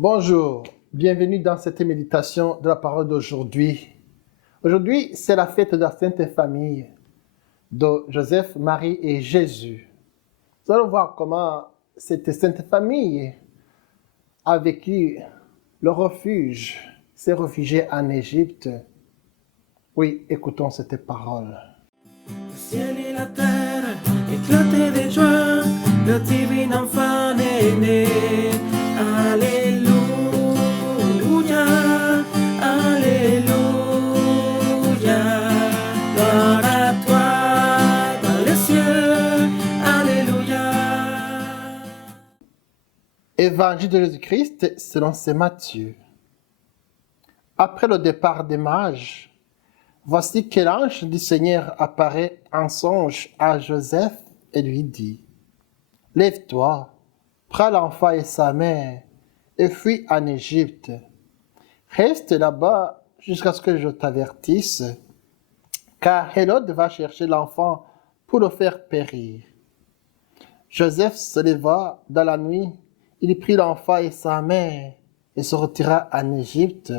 Bonjour, bienvenue dans cette méditation de la parole d'aujourd'hui. Aujourd'hui, c'est la fête de la Sainte Famille de Joseph, Marie et Jésus. Nous allons voir comment cette Sainte Famille a vécu le refuge, s'est réfugiée en Égypte. Oui, écoutons cette parole. Le ciel et la terre éclataient de joie, le divin enfant est né. Alléluia, Alléluia. Gloire à toi dans les cieux, Alléluia. Évangile de Jésus-Christ selon saint Matthieu. Après le départ des mages, voici que l'ange du Seigneur apparaît en songe à Joseph et lui dit : « Lève-toi, prends l'enfant et sa mère, et fuis en Égypte. Reste là-bas jusqu'à ce que je t'avertisse, car Hérode va chercher l'enfant pour le faire périr. » Joseph se leva dans la nuit, il prit l'enfant et sa mère, et se retira en Égypte,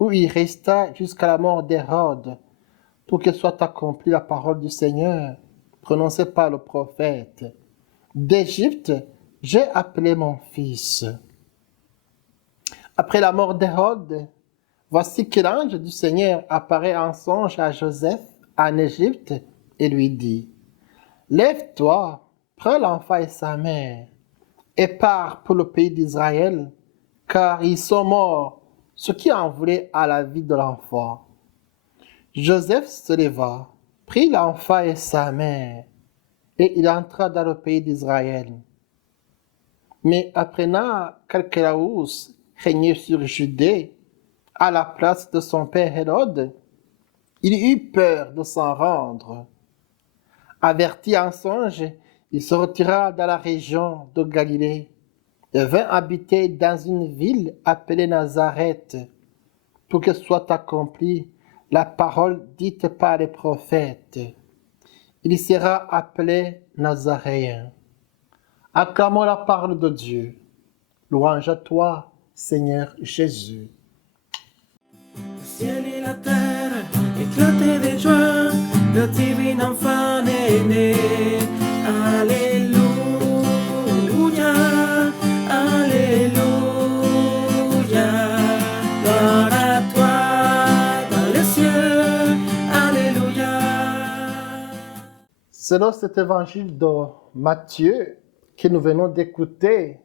où il resta jusqu'à la mort d'Hérode, pour que soit accomplie la parole du Seigneur, prononcée par le prophète. D'Égypte, j'ai appelé mon fils. Après la mort d'Hérode, voici que l'ange du Seigneur apparaît en songe à Joseph en Égypte et lui dit : « Lève-toi, prends l'enfant et sa mère, et pars pour le pays d'Israël, car ils sont morts, ceux qui en voulaient à la vie de l'enfant. » Joseph se leva, prit l'enfant et sa mère, et il entra dans le pays d'Israël. Mais apprenant qu'Archélaus régnait sur Judée, à la place de son père Hérode, il eut peur de s'en rendre. Averti en songe, il se retira dans la région de Galilée et vint habiter dans une ville appelée Nazareth, pour que soit accomplie la parole dite par les prophètes. Il sera appelé Nazaréen. Acclamons la parole de Dieu. Louange à toi, Seigneur Jésus. Le ciel et la terre éclataient de joie, le divin enfant est né. Alléluia, Alléluia. Gloire à toi dans les cieux, Alléluia. Selon cet évangile de Matthieu que nous venons d'écouter,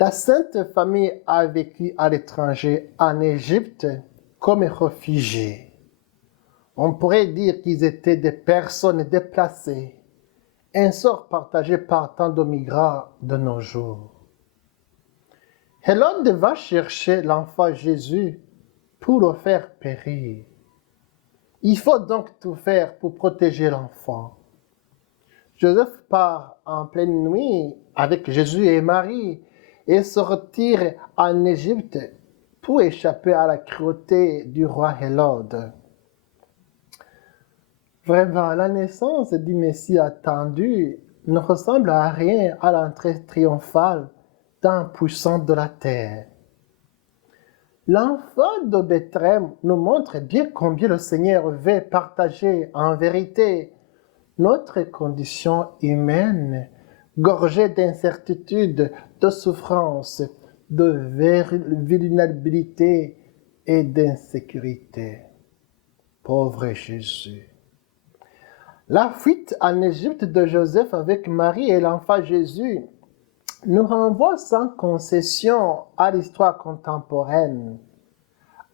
la Sainte Famille a vécu à l'étranger en Égypte comme réfugiés. On pourrait dire qu'ils étaient des personnes déplacées, un sort partagé par tant de migrants de nos jours. Hérode va chercher l'enfant Jésus pour le faire périr. Il faut donc tout faire pour protéger l'enfant. Joseph part en pleine nuit avec Jésus et Marie et se retire en Égypte pour échapper à la cruauté du roi Hérode. Vraiment, la naissance du Messie attendu ne ressemble à rien à l'entrée triomphale d'un puissant de la terre. L'enfant de Bethléem nous montre bien combien le Seigneur veut partager en vérité notre condition humaine, gorgée d'incertitudes, de souffrances, de vulnérabilité et d'insécurité. Pauvre Jésus. La fuite en Égypte de Joseph avec Marie et l'enfant Jésus nous renvoie sans concession à l'histoire contemporaine,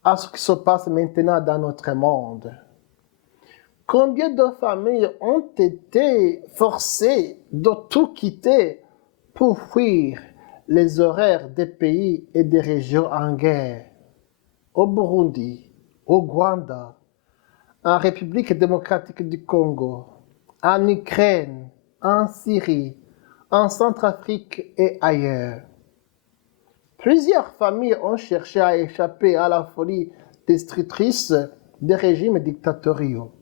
à ce qui se passe maintenant dans notre monde. Combien de familles ont été forcées de tout quitter pour fuir les horreurs des pays et des régions en guerre, au Burundi, au Rwanda, en République démocratique du Congo, en Ukraine, en Syrie, en Centrafrique et ailleurs. Plusieurs familles ont cherché à échapper à la folie destructrice des régimes dictatoriaux.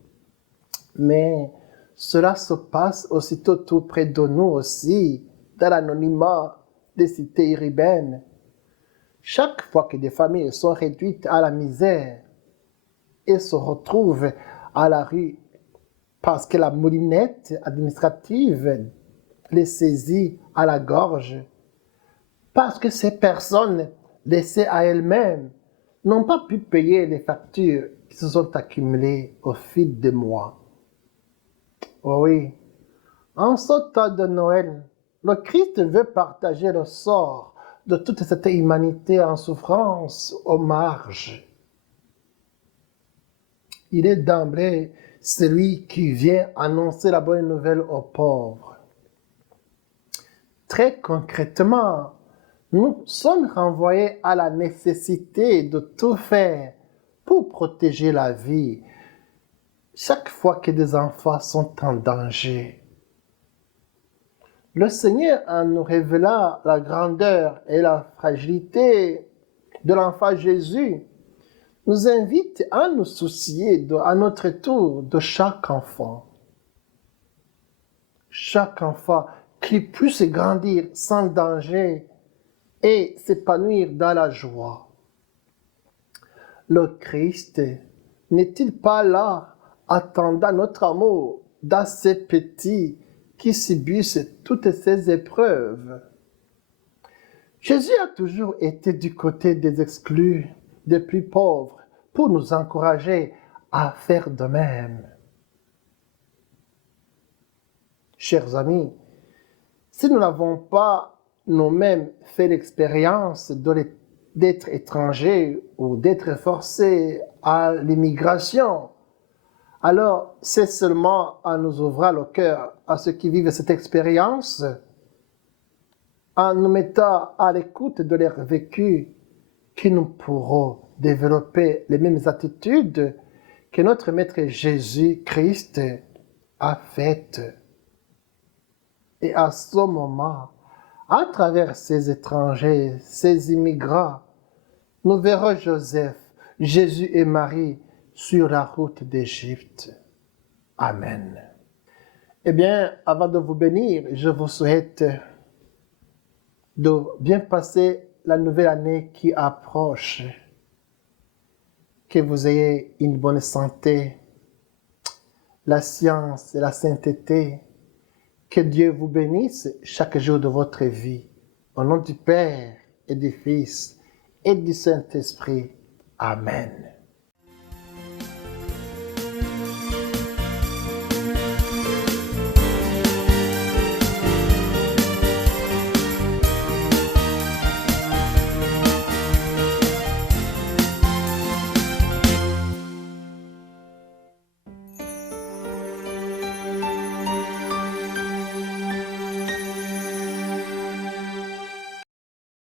Mais cela se passe aussitôt tout près de nous aussi, dans l'anonymat des cités urbaines, Chaque fois que des familles sont réduites à la misère et se retrouvent à la rue parce que la moulinette administrative les saisit à la gorge, parce que ces personnes laissées à elles-mêmes n'ont pas pu payer les factures qui se sont accumulées au fil des mois. Oh oui, en ce temps de Noël, le Christ veut partager le sort de toute cette humanité en souffrance aux marges. Il est d'emblée celui qui vient annoncer la bonne nouvelle aux pauvres. Très concrètement, nous sommes renvoyés à la nécessité de tout faire pour protéger la vie chaque fois que des enfants sont en danger. Le Seigneur, en nous révélant la grandeur et la fragilité de l'enfant Jésus, nous invite à nous soucier à notre tour de chaque enfant. Chaque enfant qui puisse grandir sans danger et s'épanouir dans la joie. Le Christ n'est-il pas là, attendant notre amour dans ces petits qui subissent toutes ces épreuves? Jésus a toujours été du côté des exclus, des plus pauvres, pour nous encourager à faire de même. Chers amis, si nous n'avons pas nous-mêmes fait l'expérience d'être étrangers ou d'être forcés à l'immigration, alors c'est seulement en nous ouvrant le cœur à ceux qui vivent cette expérience, en nous mettant à l'écoute de leur vécu, que nous pourrons développer les mêmes attitudes que notre Maître Jésus-Christ a faites. Et à ce moment, à travers ces étrangers, ces immigrants, nous verrons Joseph, Jésus et Marie sur la route d'Égypte. Amen. Eh bien, avant de vous bénir, je vous souhaite de bien passer la nouvelle année qui approche. Que vous ayez une bonne santé, la science et la sainteté. Que Dieu vous bénisse chaque jour de votre vie. Au nom du Père et du Fils et du Saint-Esprit. Amen.